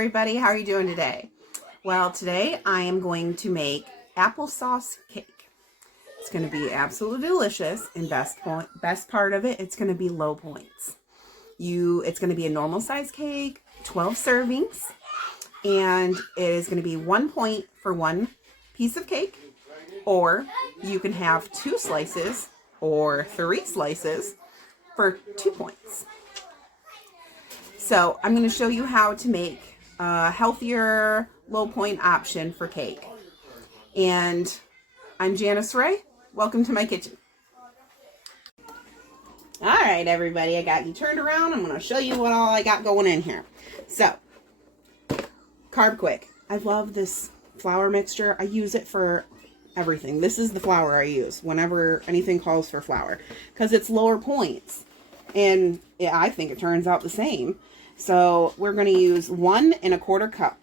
everybody, how are you doing today? Well, today I am going to make applesauce cake. It's going to be absolutely delicious, and best part of it, it's going to be low points. It's going to be a normal size cake, 12 servings, and it is going to be 1 point for one piece of cake, or you can have 2 slices or 3 slices for 2 points. So I'm going to show you how to make a healthier low point option for cake. And I'm Janice Ray. Welcome to my kitchen. All right, everybody, I got you turned around. I'm going to show you what all I got going in here. So, Carbquick. I love this flour mixture. I use it for everything. This is the flour I use whenever anything calls for flour, because it's lower points. And yeah, I think it turns out the same. So we're going to use 1 1/4 cup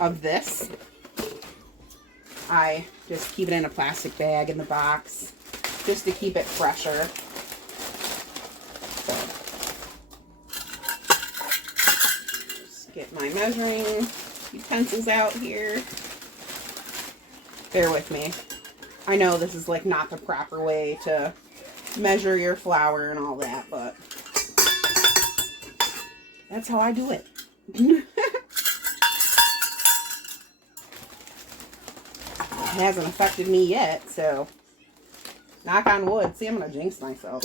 of this. I just keep it in a plastic bag in the box just to keep it fresher. So, just get my measuring utensils out here. Bear with me. I know this is like not the proper way to measure your flour and all that, but that's how I do it. It hasn't affected me yet, so knock on wood. See, I'm going to jinx myself.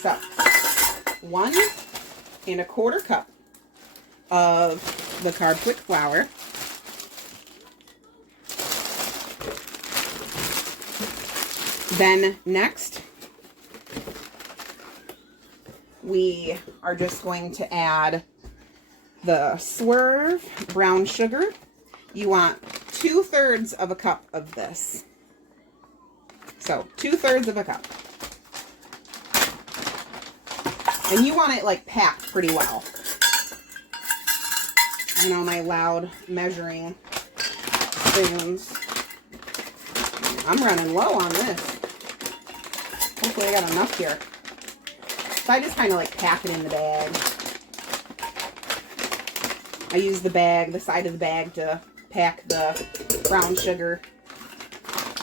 So, 1 1/4 cup of the Carbquick flour. Then next, we are just going to add the Swerve brown sugar. You want 2/3 of a cup of this. So 2/3 of a cup. And you want it like packed pretty well. I know my loud measuring spoons. I'm running low on this. Hopefully I got enough here. So I just kind of like pack it in the bag. I use the bag, the side of the bag, to pack the brown sugar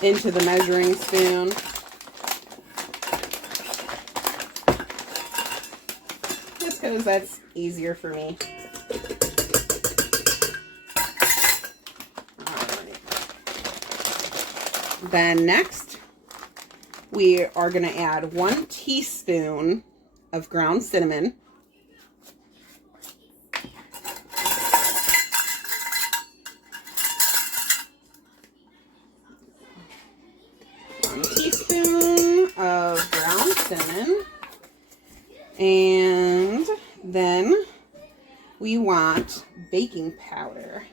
into the measuring spoon. Just because that's easier for me. Alright. Then next, we are going to add 1 teaspoon of ground cinnamon. Of ground cinnamon, and then we want baking powder.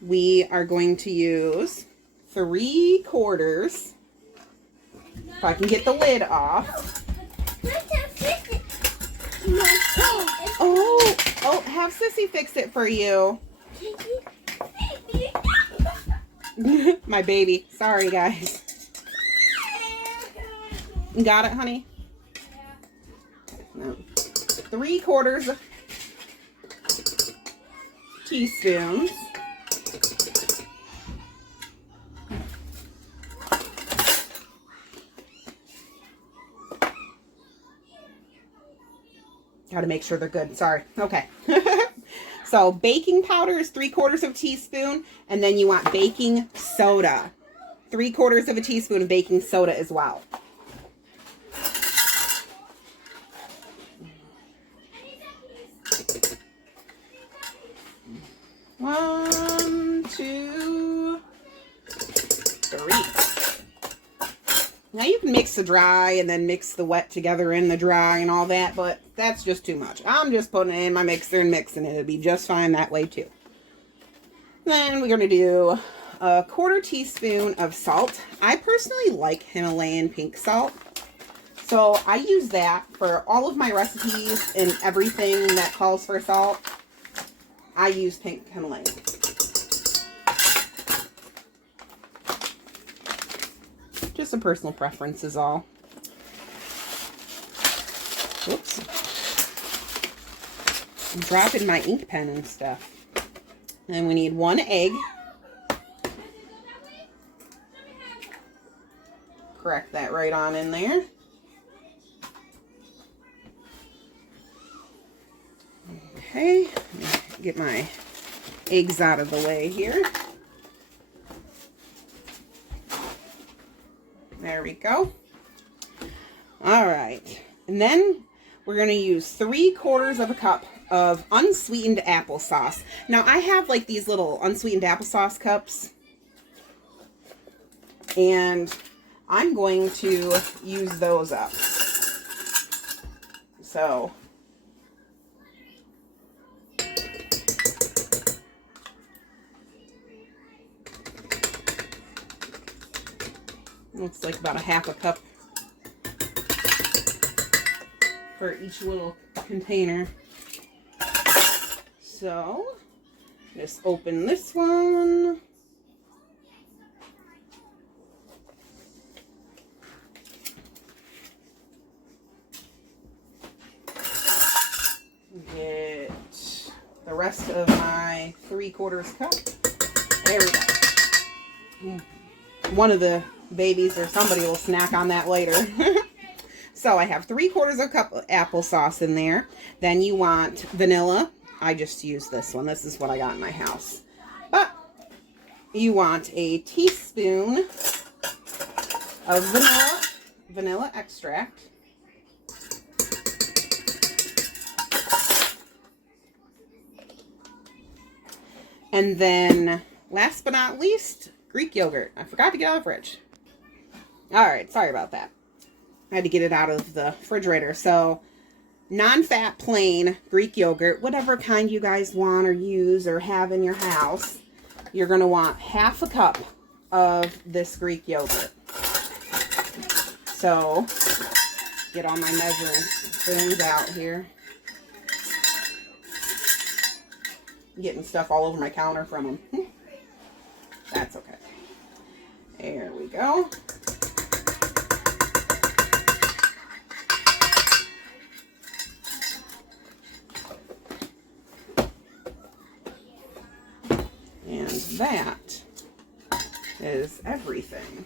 We are going to use 3/4. If I can get the lid off. Oh, have Sissy fix it for you. My baby. Sorry, guys. Got it, honey? No. 3/4 teaspoons. Got to make sure they're good. Sorry. Okay. So baking powder is 3/4 of a teaspoon, and then you want baking soda. 3/4 of a teaspoon of baking soda as well. 1, 2, 3. Now you can mix the dry and then mix the wet together in the dry and all that, but that's just too much. I'm just putting it in my mixer and mixing it. It'll be just fine that way too. Then we're going to do 1/4 teaspoon of salt. I personally like Himalayan pink salt, so I use that for all of my recipes and everything that calls for salt. I use pink Himalayan. Just a personal preference is all. Whoops. I'm dropping my ink pen and stuff. And we need 1 egg. Crack that right on in there. Okay, get my eggs out of the way here. There we go. All right, and then we're going to use 3/4 cup of unsweetened applesauce. Now, I have like these little unsweetened applesauce cups, and I'm going to use those up. So, looks like about 1/2 cup for each little container. So, just open this one. Get the rest of my 3/4 cup. There we go. One of the babies or somebody will snack on that later. So I have 3/4 cup of applesauce in there. Then you want vanilla. I just use this one. This is what I got in my house. But you want a teaspoon of vanilla extract. And then, last but not least, Greek yogurt. I forgot to get out of the fridge. Alright, sorry about that. I had to get it out of the refrigerator. So, non-fat, plain Greek yogurt, whatever kind you guys want or use or have in your house, you're going to want 1/2 cup of this Greek yogurt. So, get all my measuring spoons out here. Getting stuff all over my counter from them. That's okay. There we go. And that is everything.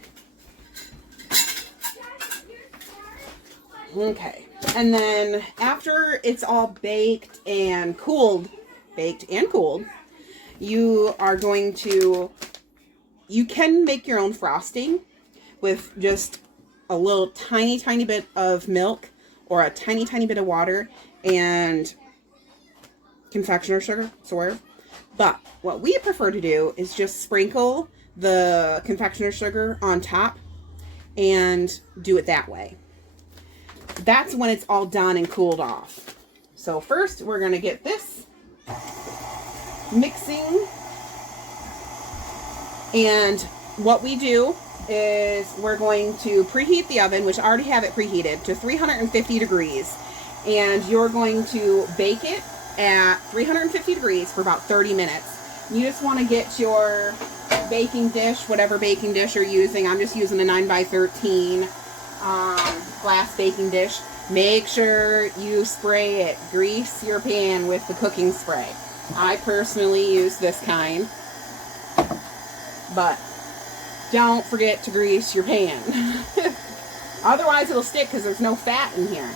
Okay. And then after it's all baked and cooled, you are going to, you can make your own frosting with just a little tiny bit of milk or a tiny bit of water and confectioner sugar, Swerve. But what we prefer to do is just sprinkle the confectioner sugar on top and do it that way. That's when it's all done and cooled off. So first we're going to get this mixing, and what we do is we're going to preheat the oven, which I already have it preheated, to 350 degrees, and you're going to bake it at 350 degrees for about 30 minutes. You just want to get your baking dish, whatever baking dish you're using. I'm just using a 9x13 glass baking dish. Make sure you spray it. Grease your pan with the cooking spray. I personally use this kind, but don't forget to grease your pan. Otherwise it'll stick because there's no fat in here.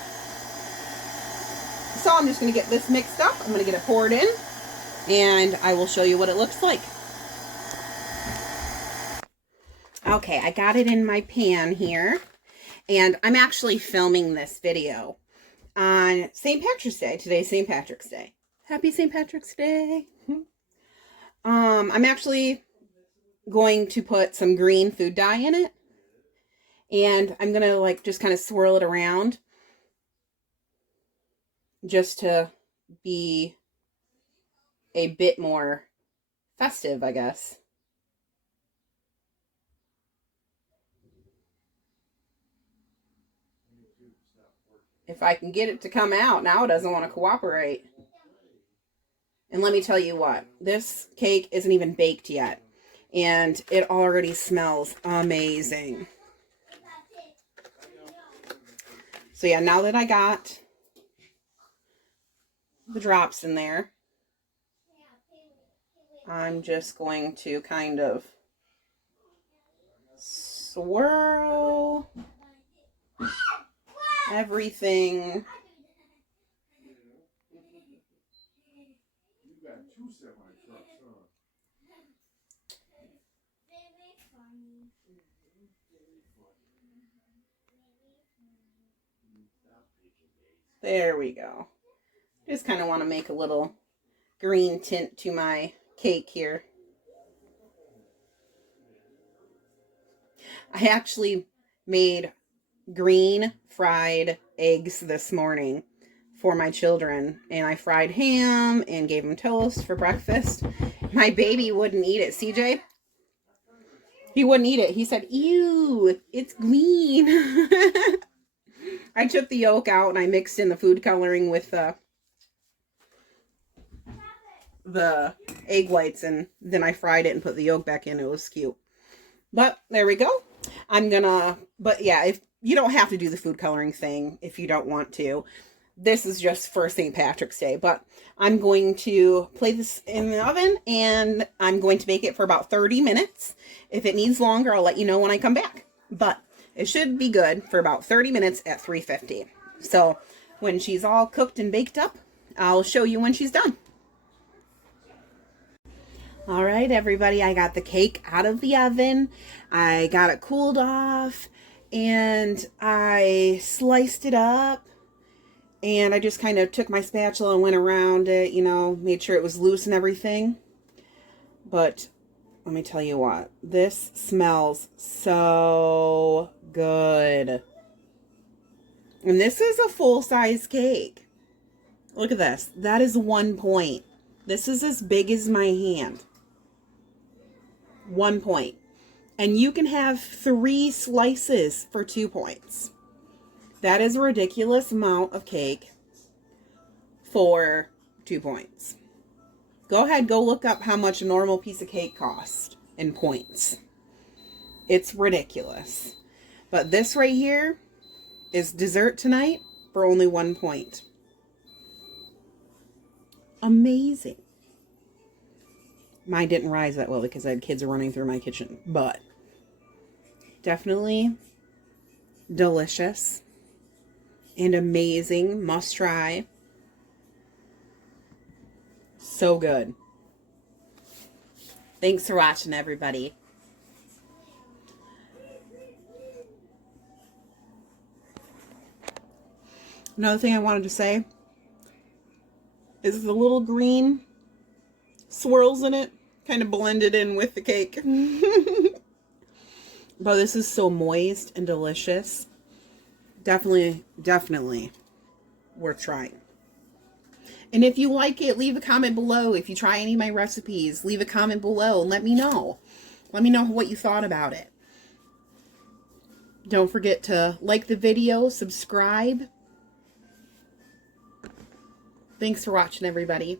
So I'm just going to get this mixed up. I'm going to get it poured in, and I will show you what it looks like. Okay, I got it in my pan here, and I'm actually filming this video on St. Patrick's Day. Today's St. Patrick's Day. Happy St. Patrick's Day. I'm actually going to put some green food dye in it, and I'm going to like just kind of swirl it around just to be a bit more festive, I guess. If I can get it to come out. Now it doesn't want to cooperate. And let me tell you what, this cake isn't even baked yet, and it already smells amazing. So yeah, now that I got the drops in there, I'm just going to kind of swirl everything. There we go. Just kind of want to make a little green tint to my cake here. I actually made green fried eggs this morning for my children, and I fried ham and gave them toast for breakfast. My baby wouldn't eat it. CJ, he wouldn't eat it. He said, "Ew, it's green." I took the yolk out and I mixed in the food coloring with the egg whites, and then I fried it and put the yolk back in. It was cute. But there we go. But yeah, if you don't have to do the food coloring thing if you don't want to. This is just for St. Patrick's Day, but I'm going to play this in the oven and I'm going to bake it for about 30 minutes. If it needs longer, I'll let you know when I come back. But it should be good for about 30 minutes at 350. So when she's all cooked and baked up, I'll show you when she's done. All right, everybody, I got the cake out of the oven. I got it cooled off and I sliced it up. And I just kind of took my spatula and went around it, you know, made sure it was loose and everything. But let me tell you what, this smells so good. And this is a full-size cake. Look at this. That is 1 point. This is as big as my hand. 1 point. And you can have 3 slices for 2 points. That is a ridiculous amount of cake for 2 points. Go ahead, go look up how much a normal piece of cake costs in points. It's ridiculous. But this right here is dessert tonight for only 1 point. Amazing. Mine didn't rise that well because I had kids running through my kitchen. But definitely delicious. And amazing. Must try. So good. Thanks for watching, everybody. Another thing I wanted to say is the little green swirls in it kind of blended in with the cake. But this is so moist and delicious. Definitely worth trying. And if you like it, leave a comment below. If you try any of my recipes, leave a comment below and let me know. Let me know what you thought about it. Don't forget to like the video, subscribe. Thanks for watching, everybody.